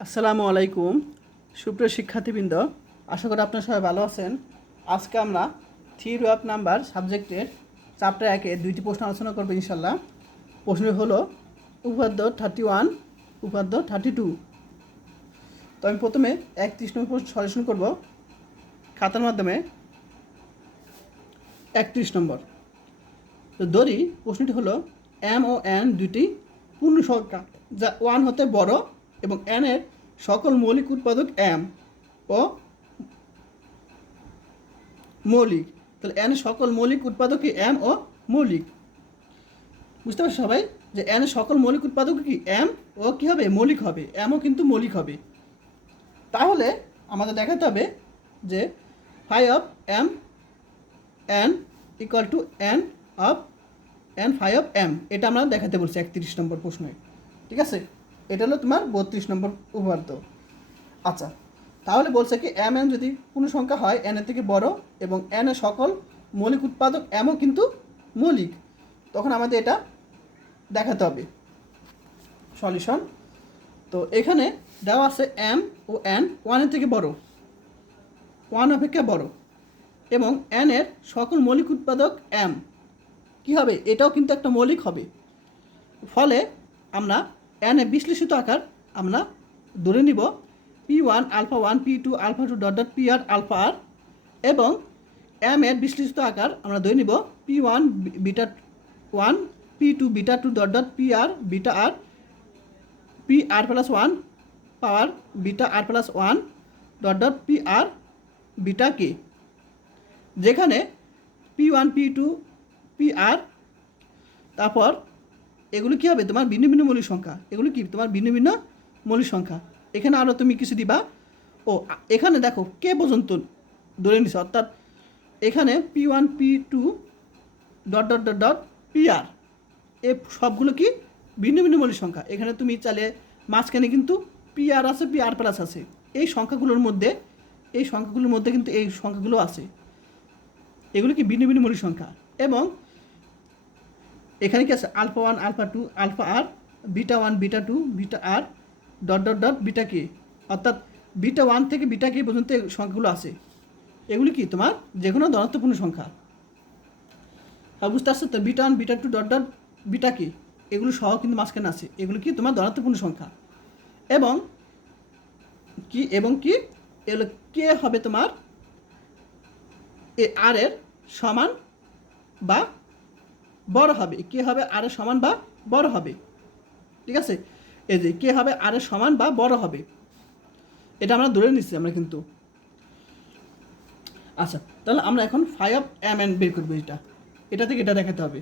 আসসালামু আলাইকুম সুপ্রিয় শিক্ষার্থীবৃন্দ, আশা করি আপনারা সবাই ভালো আছেন। আজকে আমরা থিওরি অফ নাম্বার সাবজেক্টের চ্যাপ্টার 1 দুইটি প্রশ্ন আলোচনা করবো ইনশাল্লাহ। প্রশ্ন হলো উপপাদ্য 31, উপপাদ্য 32। তো আমি প্রথমে 31 নম্বর প্রশ্ন সলিউশন করব খাতার মাধ্যমে। 31 নম্বর, তো ধরি প্রশ্নটি হলো এম ও এন দুইটি পূর্ণ সংখ্যা যা 1 হতে বড় এবং এন এর সকল মৌলিক উৎপাদক এম ও মৌলিক। তাহলে এন এর সকল মৌলিক উৎপাদক কি এম ও মৌলিক। বুঝতে পারছো সবাই যে এন এর সকল মৌলিক উৎপাদক কি এম ও কী হবে মৌলিক হবে, এমও কিন্তু মৌলিক হবে। তাহলে আমাদের দেখাতে হবে যে phi of M N equal to N of N phi of M, এটা আমরা দেখাতে বলছি 31 নম্বর প্রশ্নে। ঠিক আছে, এটা হলো তোমার 32 নম্বর উপপাদ্য। আচ্ছা, তাহলে বলছে কি এম এন যদি পূর্ণ সংখ্যা হয় এন এর থেকে বড় এবং এন এর সকল মৌলিক উৎপাদক এমও কিন্তু মৌলিক, তখন আমাদের এটা দেখাতে হবে। সলিউশন, তো এখানে দেওয়া আছে এম ও এন 1 এর থেকে বড়, 1 অপেক্ষা বড়, এবং এন এর সকল মৌলিক উৎপাদক এম কী হবে, এটাও কিন্তু একটা মৌলিক হবে। ফলে আমরা এন এর বিশ্লেষিত আকার আমরা ধরে নিব P1 alpha 1 P2 alpha 2 dot dot PR alpha r, এবং এম এর বিশ্লেষিত আকার আমরা ধরে নিব P1 beta 1 P2 beta 2 dot dot PR beta r PR plus 1 power beta r plus 1 dot dot PR beta k, যেখানে P1 P2 PR, তারপর এগুলো কী হবে তোমার ভিন্ন ভিন্ন মৌলিক সংখ্যা, এগুলো কি তোমার ভিন্ন ভিন্ন মৌলিক সংখ্যা। এখানে আরও তুমি কিছু দিবা, ও এখানে দেখো কে পর্যন্ত ধরে নিছে, অর্থাৎ এখানে P1 P2 dot dot dot dot PR, এ সবগুলো কি ভিন্ন ভিন্ন মৌলিক সংখ্যা। এখানে তুমি চাইলে মাঝখানে কিন্তু PR আছে, PR প্লাস আছে, এই সংখ্যাগুলোর মধ্যে কিন্তু এই সংখ্যাগুলো আছে, এগুলো কি ভিন্ন ভিন্ন মৌলিক সংখ্যা। এবং এখানে কি আছে alpha 1 alpha 2 alpha r beta 1 beta 2 beta r dot dot dot beta k, অর্থাৎ বিটা 1 থেকে বিটা কে পর্যন্ত সংখ্যাগুলো আছে, এগুলি কি তোমার যে কোনো ধনাত্মপূর্ণ সংখ্যা। হ্যাঁ, বুঝতে পারছো তো, beta 1 beta 2 dot dot beta k এগুলো সহ কিন্তু মাঝখানে আছে, এগুলো কি তোমার ধনাত্মপূর্ণ সংখ্যা। এবং কি এগুলো কে হবে তোমার এ আর এর সমান বা বড় হবে, কে হবে আর এর সমান বা বড় হবে। ঠিক আছে, এই যে কে হবে আর এর সমান বা বড় হবে, এটা আমরা ধরে নিচ্ছি আমরা কিন্তু। আচ্ছা, তাহলে আমরা এখন ফাই অফ এম এন বের করবো, এটা থেকে এটা দেখাতে হবে।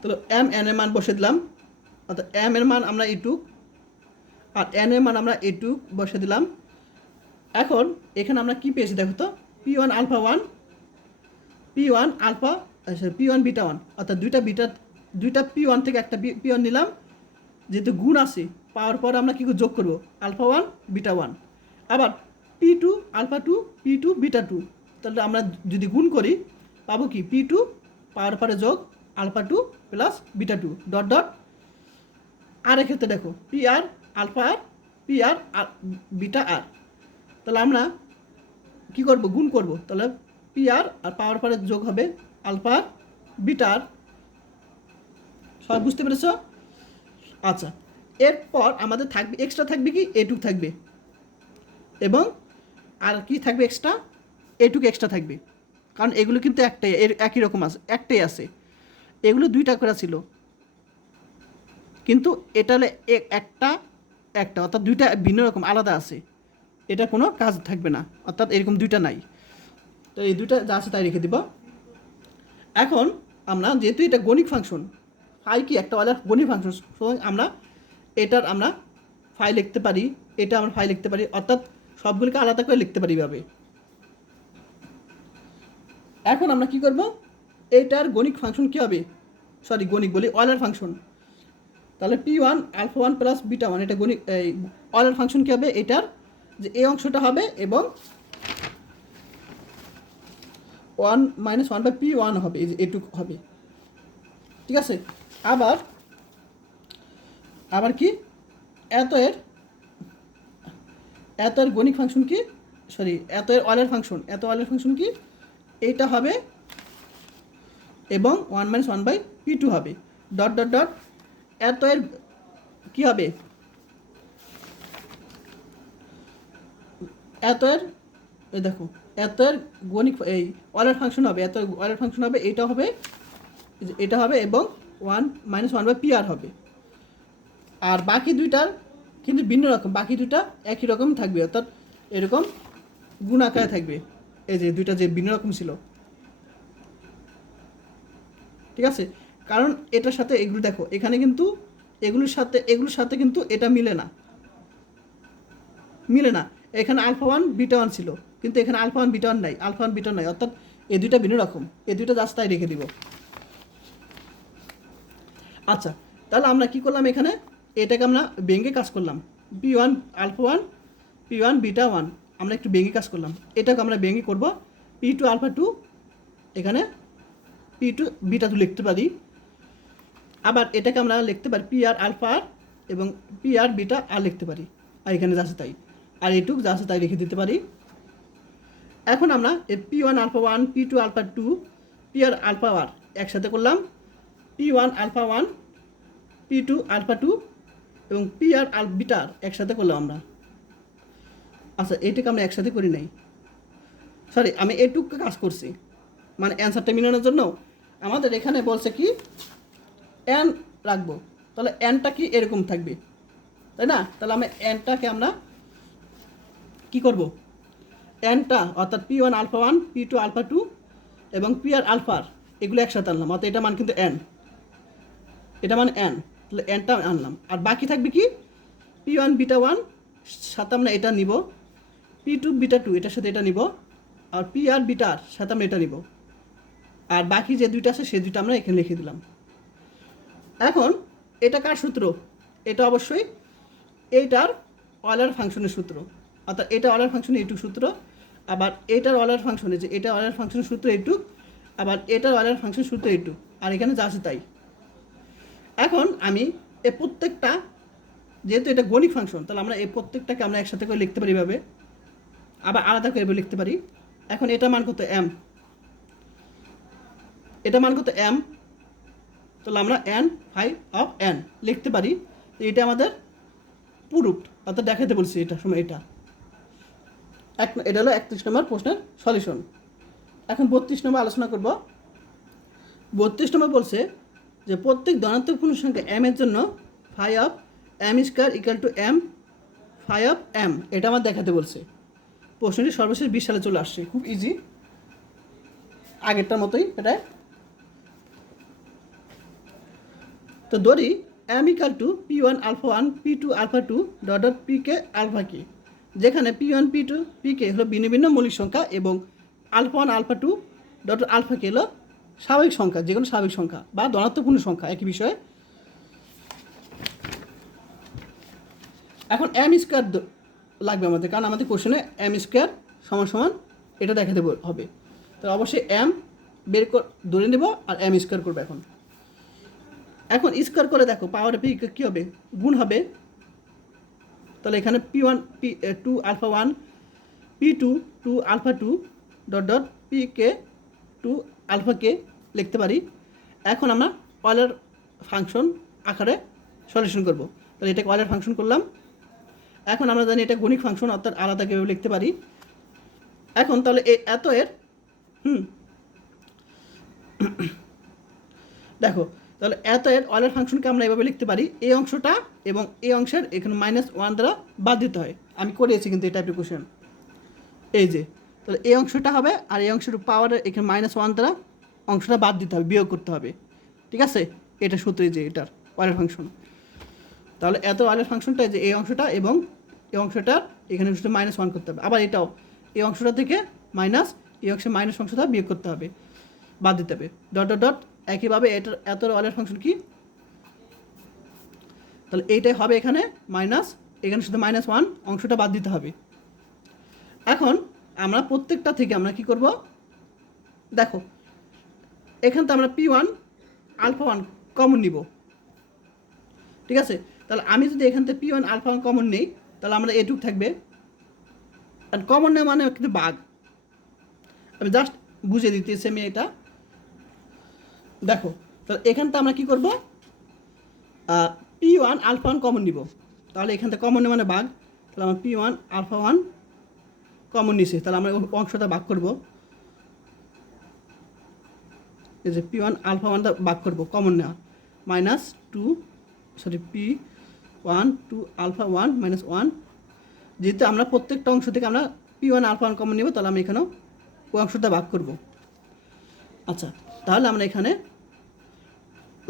তাহলে এম এন এর মান বসে দিলাম, অর্থাৎ এম এর মান আমরা এটুক আর এন এর মান আমরা এটুক বসে দিলাম। এখন এখানে আমরা কি পেয়েছি দেখো তো, P1 alpha 1 P1 alpha P1 beta 1, অর্থাৎ দুইটা P1 থেকে একটা P1 নিলাম, যেহেতু গুণ আছে পাওয়ার পর আমরা কী যোগ করবো আলফা 1 বিটা 1, আবার P2 আলফা 2 P2 বিটা 2, তাহলে আমরা যদি গুণ করি পাবো কি P2 পাওয়ার পরে যোগ alpha 2 plus beta 2 dot dot r, এক্ষেত্রে দেখো PR alpha r PR beta r, তাহলে আমরা কী করবো গুণ করব, তাহলে PR আর পাওয়ার পরে যোগ হবে আলফা বিটার। সবাই বুঝতে পেরেছ? আচ্ছা, এরপর আমাদের থাকবে এক্সট্রা থাকবে কি এটুক থাকবে, এবং আর কি থাকবে এক্সট্রা, এটুক এক্সট্রা থাকবে, কারণ এগুলো কিন্তু একটাই একই রকম আছে, একটাই আছে, এগুলো দুইটা করে ছিল, কিন্তু এটা হলে একটা অর্থাৎ দুইটা ভিন্ন রকম আলাদা আছে, এটা কোনো কাজ থাকবে না, অর্থাৎ এরকম দুইটা নাই। তো এই দুইটা যা আছে তাই রেখে দিব। এখন আমরা যেহেতু এটা গণিত ফাংশন, ফাই কি একটা গণিত ফাংশন, সুতরাং আমরা এটার আমরা ফাই লিখতে পারি, এটা আমরা ফাই লিখতে পারি, অর্থাৎ সবগুলোকে আলাদা করে লিখতে পারি এভাবে। এখন আমরা কি করব, এটার গণিত ফাংশন কী হবে, গণিত বলি অয়েলার ফাংশন। তাহলে P1 আলফা 1 প্লাস বিটা 1, এটা গণিত অয়েলার ফাংশন কী হবে, এটার যে এই অংশটা হবে এবং 1 - 1 বাই P1 হবে, এই যে এটুকু হবে। ঠিক আছে, আবার কি এত এর গণিক ফাংশন কি, সরি এত এর অয়েলার ফাংশন কি, এইটা হবে এবং 1-1/p2 হবে ডট ডট ডট এত এর কী হবে, এত এর এই দেখো এত এর গণিক এই অয়েলার ফাংশন হবে, এত অয়েলার ফাংশন হবে, এটা হবে এবং 1-1/pr হবে। আর বাকি দুইটার কিন্তু ভিন্ন রকম, বাকি দুইটা একই রকম থাকবে, অর্থাৎ এরকম গুণ আকারে থাকবে। এই যে দুইটা যে ভিন্ন রকম ছিল, ঠিক আছে, কারণ এটার সাথে এগুলো দেখো এখানে কিন্তু এগুলোর সাথে কিন্তু এটা মিলে না, এখানে α1 β1 ছিল, কিন্তু এখানে α1 β1 নাই, অর্থাৎ এই দুইটা ভিন্ন রকম, এই দুইটা জাস্ট তাই রেখে দিব। আচ্ছা, তাহলে আমরা কি করলাম, এখানে এটাকে আমরা ভেঙে কাজ করলাম, p1 α1 p1 β1 আমরা একটু ভেঙে কাজ করলাম, এটাকে আমরা ভেঙে করব p2 α2, এখানে p2 β2 লিখতে পারি, আবার এটাকে আমরা লিখতে পারি pr α এবং pr β আর লিখতে পারি, আর এখানে যা আছে তাই, আর এইটুক যা আছে তাই লিখে দিতে পারি। এখন আমরা p1 α1 p2 α2 pr α1 একসাথে করলাম, p1 α1 p2 α2 এবং pr β একসাথে করলাম আমরা। আচ্ছা, এইটাকে আমরা একসাথে করি নাই, সরি আমি এইটুকু কাজ করছি, মানে অ্যান্সারটা মিলানোর জন্য আমাদের এখানে বলছে কি n রাখবো, তাহলে nটা কি এরকম থাকবে, তাই না? তাহলে আমি nটাকে আমরা কি করব, nটা অর্থাৎ p1 α1 p2 α2 এবং pr α এগুলো একসাথে আনলাম, অর্থাৎ এটা মান কিন্তু n, এটা মানে n, তাহলে nটা আনলাম। আর বাকি থাকবে কি p1 β1 সাথে আমরা এটা নিব, p2 β2 এটার সাথে এটা নিব, আর pr βর সাথে আমরা এটা নিব, আর বাকি যে দুইটা আছে সেই দুইটা আমরা এখানে লিখে দিলাম। এখন এটা কার সূত্র, এটা অবশ্যই এইটার অয়েলার ফাংশনের সূত্র, অর্থাৎ এটা অয়েলার ফাংশনের এইটুক সূত্র, আবার এটার অয়েলার ফাংশনে যে এটা অয়েলার ফাংশনের সূত্র এইটুক, আবার এটার অয়েলার ফাংশনের সূত্র এইটুক, আর এখানে যা আছে তাই। এখন আমি এই প্রত্যেকটা, যেহেতু এটা গণিক ফাংশন, তাহলে আমরা এই প্রত্যেকটাকে আমরা একসাথে করে লিখতে পারি এভাবে, আবার আলাদা করে লিখতে পারি। এখন এটা মান কত m, এটা মান কত m, তাহলে আমরা n লিখতে পারি, এটা আমাদের প্রুফড, অর্থাৎ দেখাতে বলছি এটা সময়, এটা হলো 31 নম্বর প্রশ্নের সলিউশন। এখন 32 নম্বর আলোচনা করব। 32 নম্বর বলছে যে প্রত্যেক ধনাত্মক পূর্ণ সংখ্যা m এর জন্য phi of m square equal to m phi of m, এটা আমার দেখাতে বলছে। প্রশ্নটি সর্বশেষ 20 সালে চলে আসছে, খুব ইজি, আগেরটার মতোই এটা। তো ধরি m equal to p1 α1 p2 α2 dot dot pk α k, যেখানে p1 p2 pk হলো ভিন্ন ভিন্ন মৌলিক সংখ্যা এবং α1 α2 ডট আলফা কে হলো স্বাভাবিক সংখ্যা, যে কোনো স্বাভাবিক সংখ্যা বা ধনাত্মক পূর্ণ সংখ্যা, একই বিষয়। এখন m স্কয়ার লাগবে আমাদের, কারণ আমাদের কোশ্চেনে m স্কয়ার সমান সমান এটা দেখাতে হবে, তো অবশ্যই m বের ধরে নেব আর m স্কয়ার করবো। এখন স্কয়ার করে দেখো পাওয়ারে পি কী হবে, গুণ হবে, তাহলে এখানে p1 p2 α1 p2 2 α2 dot dot pk 2 α k লিখতে পারি। এখন আমরা অয়েলার ফাংশন আকারে সলিউশন করব, তাহলে এটাকে অয়েলার ফাংশন করলাম। এখন আমরা জানি এটা গণিক ফাংশন, অর্থাৎ আলাদা কীভাবে লিখতে পারি। এখন তাহলে এত এর দেখো, তাহলে এত এর অয়েলার ফাংশনকে আমরা এভাবে লিখতে পারি, এই অংশটা এবং এই অংশের এখানে -1 দ্বারা বাদ দিতে হয়, আমি করেছি কিন্তু এই টাইপের কোশ্চেন, এই যে তাহলে এই অংশটা হবে আর এই অংশের পাওয়ারের এখানে -1 দ্বারা অংশটা বাদ দিতে হবে, বিয়োগ করতে হবে, ঠিক আছে, এটা সূত্র, যে এটার অয়েলার ফাংশন। তাহলে এত অয়েলার ফাংশনটা যে এই অংশটা এবং এই অংশটার এখানে -1 করতে হবে, আবার এটাও এই অংশটা থেকে মাইনাস এই অংশে মাইনাস অংশটা বিয়োগ করতে হবে, বাদ দিতে হবে, ডট ডট ডট। একইভাবে এটার এত অয়েলার ফাংশন কি, তাহলে এইটাই হবে এখানে মাইনাস, এখানে শুধু -1 অংশটা বাদ দিতে হবে। এখন আমরা প্রত্যেকটা থেকে আমরা কি করব, দেখো এখান থেকে আমরা p1 α1 কমন নিব, ঠিক আছে, তাহলে আমি যদি এখান থেকে P one alpha one common নিই তাহলে আমরা এটুক থাকবে। আর কমন নেওয়া মানে কিন্তু বাঘ, আমি জাস্ট বুঝে দিতেছি আমি এটা। দেখো তাহলে এখান থেকে আমরা কী করবো, P one alpha one common নিব, তাহলে এখান থেকে কমন মানে বাঘ, তাহলে আমরা P one alpha one common নিছি, তাহলে আমরা অংশটা ভাগ করব, এই যে পি ওয়ান আলফা ওয়ানটা ভাগ করবো কমন নেওয়া, minus two sorry P one two alpha one minus one, যেহেতু আমরা প্রত্যেকটা অংশ থেকে আমরা P one alpha one common নিব তাহলে আমি এখানেও ওই অংশটা ভাগ করব। আচ্ছা তাহলে আমরা এখানে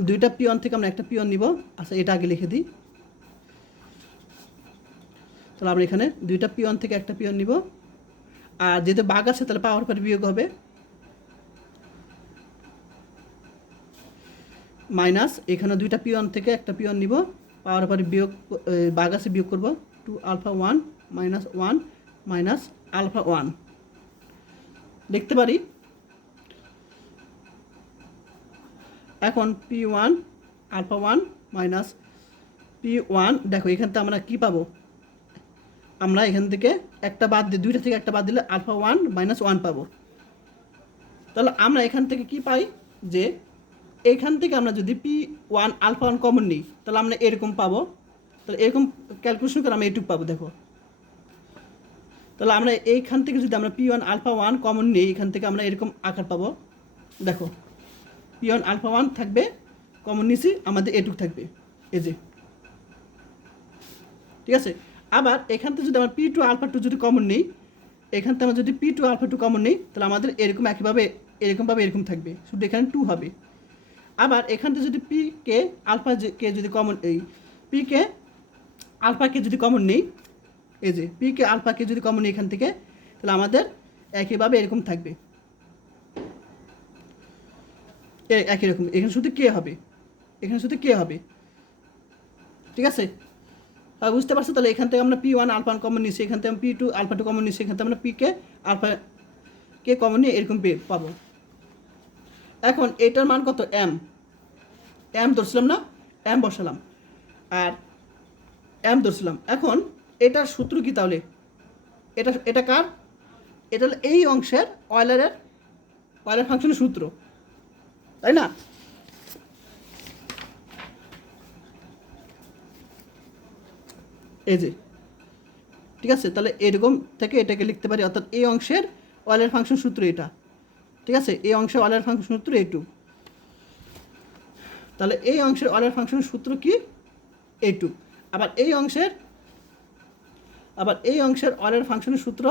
দুইটা পি ওয়ান থেকে আমরা একটা পি ওয়ান নিব। আচ্ছা এটা আগে লিখে দিই, তাহলে আমরা এখানে দুইটা পি ওয়ান থেকে একটা পি ওয়ান নিব, আর যেহেতু ভাগ আছে তাহলে পাওয়ার পরে বিয়োগ হবে, মাইনাস এখানে দুইটা পি ওয়ান থেকে একটা পি ওয়ান নিব, পাওয়ার পরে বিয়োগ ভাগ আছে বিয়োগ করব, two alpha one minus one minus alpha one লিখতে পারি। এখন P one alpha one minus P one, দেখো এখান থেকে আমরা কী পাবো, আমরা এখান থেকে একটা বাদ দিয়ে দুইটা থেকে একটা বাদ দিলে আলফা ওয়ান মাইনাস ওয়ান পাবো। তাহলে আমরা এখান থেকে কি পাই, যে এখান থেকে আমরা যদি P one alpha one common নিই তাহলে আমরা এরকম পাবো, তাহলে এরকম ক্যালকুলেশন করে আমরা এইটুকু পাবো। দেখো তাহলে আমরা এইখান থেকে যদি আমরা P one alpha one common নিই এখান থেকে আমরা এরকম আকার পাবো। দেখো পি ওয়ান আলফা ওয়ান থাকবে কমন নিছি, আমাদের এটুক থাকবে এই যে, ঠিক আছে। আবার এখান থেকে যদি আমরা পি টু আলফা টু যদি কমন নিই, এখান থেকে আমরা যদি P two alpha two common নিই তাহলে আমাদের এরকম একইভাবে এরকমভাবে এরকম থাকবে, শুধু এখানে টু হবে। আবার এখান থেকে যদি পি কে আলফা কে যদি কমন এই পি কে আলফাকে যদি কমন নিই, এই যে পি কে আলফাকে যদি কমন নিই এখান থেকে তাহলে আমাদের একইভাবে এরকম থাকবে, একই রকম। এখানে শুধু কে হবে, এখানে শুধু কে হবে, ঠিক আছে। বুঝতে পারছো? তাহলে এখান থেকে আমরা P one alpha one common নিচ্ছি, এখান থেকে P two alpha two common নিচ্ছি, এখান থেকে আমরা P K alpha K common নিয়ে এরকম পাবো। এখন এটার মান কত, এম, এম ধরছিলাম না, এম বসালাম আর এম ধরছিলাম। এখন এটার সূত্র কি তাহলে, এটা কার, এটা হলো এই অংশের অয়েলারের ফাংশনের সূত্র, তাই না? এই যে, ঠিক আছে। তাহলে এরকম থেকে এটাকে লিখতে পারি, অর্থাৎ এই অংশের অয়েলার ফাংশন সূত্র এটা, ঠিক আছে। এই অংশের অয়েলার ফাংশন সূত্র এইটু, তাহলে এই অংশের অয়েলার ফাংশন সূত্র কি, এইটু। আবার এই অংশের অয়েলার ফাংশনের সূত্র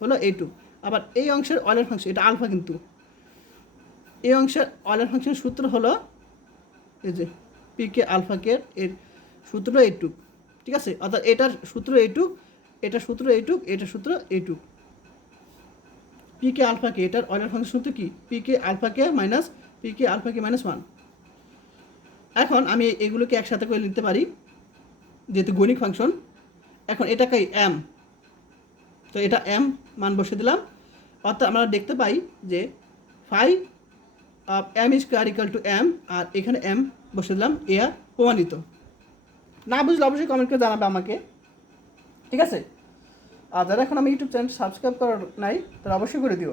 হলো এইটু। আবার এই অংশের অয়েলার ফাংশন, এটা আলফা কিন্তু, এই অংশের অয়েলার ফাংশনের সূত্র হলো এই যে পি কে আলফা কে, এর সূত্র এইটুক, ঠিক আছে। অর্থাৎ এটার সূত্র এইটুক, এটার সূত্র এইটুক, এটার সূত্র এইটুক। পি কে আলফা কে, এটার অয়েলার ফাংশন সূত্র কি, পি কে আলফা কে মাইনাস পি কে আলফা কে মাইনাস ওয়ান। এখন আমি এগুলোকে একসাথে করে লিখতে পারি যেহেতু গণিক ফাংশন। এখন এটাকে এম, তো এটা এম মান বসে দিলাম, অর্থাৎ আমরা দেখতে পাই যে phi of M square equal to M, আর এখানে এম বসে দিলাম, এ আর প্রমাণিত। না বুঝলে অবশ্যই কমেন্ট করে জানাবে আমাকে, ঠিক আছে। আর যারা এখন আমি ইউটিউব চ্যানেল সাবস্ক্রাইব করার নাই তারা অবশ্যই করে দিও।